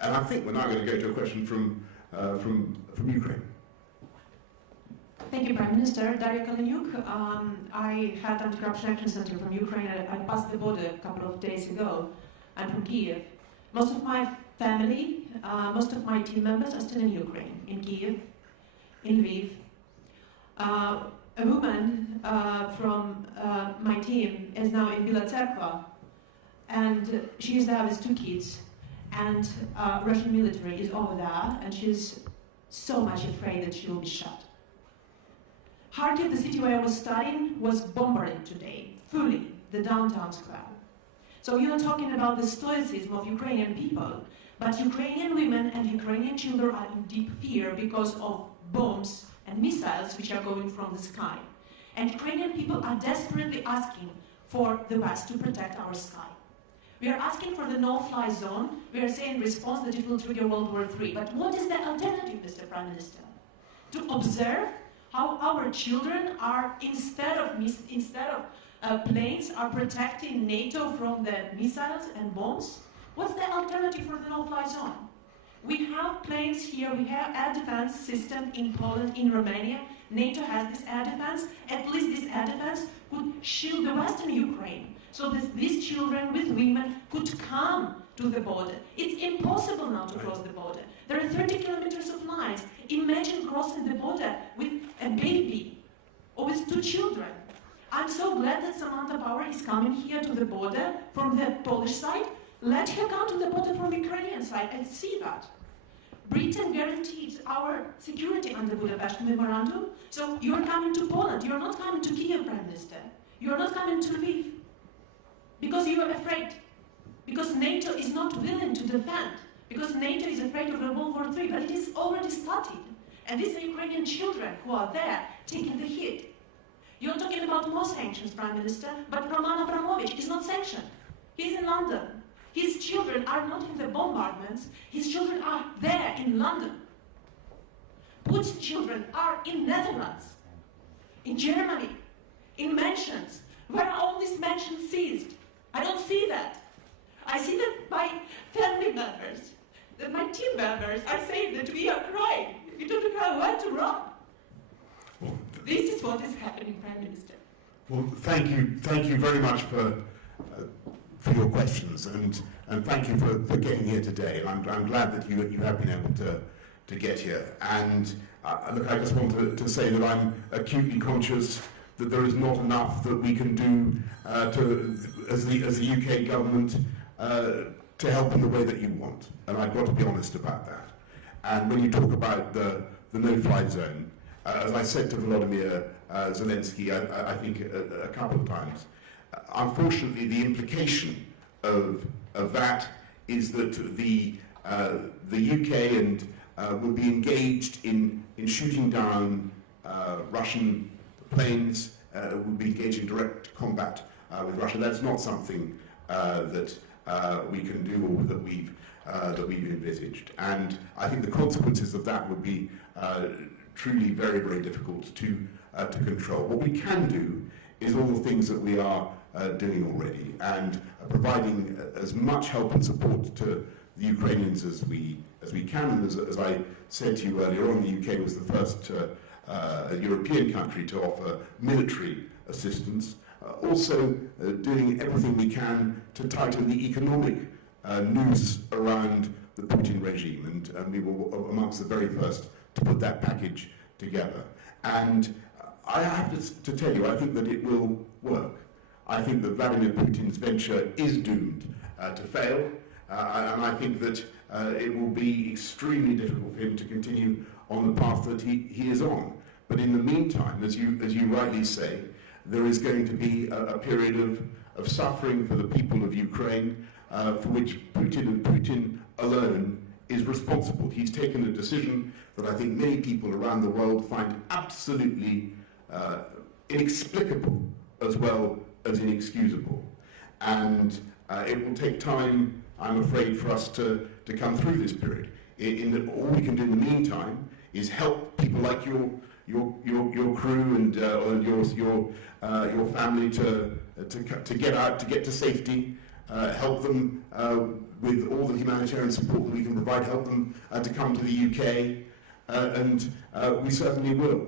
And I think we're now going to go to a question from Ukraine. Thank you, Prime Minister. Daria Kaleniuk. I had Anti-Corruption Action Center from Ukraine. I passed the border a couple of days ago. I'm from Kiev. Most of my family, most of my team members are still in Ukraine, in Kiev, in Lviv. A woman from my team is now in Bila Tserkva, and she is there with 2 kids, and Russian military is over there, and she's so much afraid that she will be shot. Kharkiv, the city where I was studying, was bombarded today, fully, the downtown square. So you're talking about the stoicism of Ukrainian people, but Ukrainian women and Ukrainian children are in deep fear because of bombs and missiles which are going from the sky. And Ukrainian people are desperately asking for the West to protect our sky. We are asking for the no-fly zone. We are saying in response that it will trigger World War III. But what is the alternative, Mr. Prime Minister? To observe how our children are, instead of planes, are protecting NATO from the missiles and bombs? What's the alternative for the no-fly zone? We have planes here, we have air defense system in Poland, in Romania. NATO has this air defense. At least this air defense could shield the Western Ukraine, so that these children with women could come to the border. It's impossible now to cross the border. There are 30 kilometers of lines. Imagine crossing the border with a baby or with 2 children. I'm so glad that Samantha Power is coming here to the border from the Polish side. Let her come to the border from the Ukrainian side and see that. Britain guaranteed our security under Budapest Memorandum, so you're coming to Poland. You're not coming to Kiev, Prime Minister. You're not coming to Lviv. Because you are afraid. Because NATO is not willing to defend. Because NATO is afraid of a World War III, but it is already started. And these are Ukrainian children who are there taking the hit. You're talking about more sanctions, Prime Minister, but Roman Abramovich is not sanctioned. He's in London. His children are not in the bombardments. His children are there in London. Putin's children are in Netherlands, in Germany, in mansions. Where are all these mansions seized? I don't see that. I see that my family members, that my team members are saying that we are crying. We don't know where to run. This is what is happening, Prime Minister. Well, thank you very much for your questions, and thank you for getting here today. And I'm glad that you have been able to get here. And look, I just want to say that I'm acutely conscious that there is not enough that we can do as the UK government to help in the way that you want. And I've got to be honest about that. And when you talk about the no-fly zone, as I said to Volodymyr Zelensky, I think a couple of times, unfortunately the implication of that is that the UK and will be engaged in shooting down Russian planes, will be engaged in direct combat with Russia. That's not something that we can do or that we've envisaged. And I think the consequences of that would be truly very, very difficult to control. What we can do is all the things that we are doing already, and providing as much help and support to the Ukrainians as we can. And as I said to you earlier on, the UK was the first European country to offer military assistance. Also doing everything we can to tighten the economic noose around the Putin regime, and we were amongst the very first to put that package together. And I have to tell you, I think that it will work. I think that Vladimir Putin's venture is doomed to fail, and I think that it will be extremely difficult for him to continue on the path that he is on. But in the meantime, as you rightly say, there is going to be a period of suffering for the people of Ukraine, for which Putin and Putin alone is responsible. He's taken a decision that I think many people around the world find absolutely inexplicable as well as inexcusable. And it will take time, I'm afraid, for us to come through this period. In that all we can do in the meantime is help people like your crew and your family to get out, to get to safety, help them with all the humanitarian support that we can provide, help them to come to the UK, and we certainly will.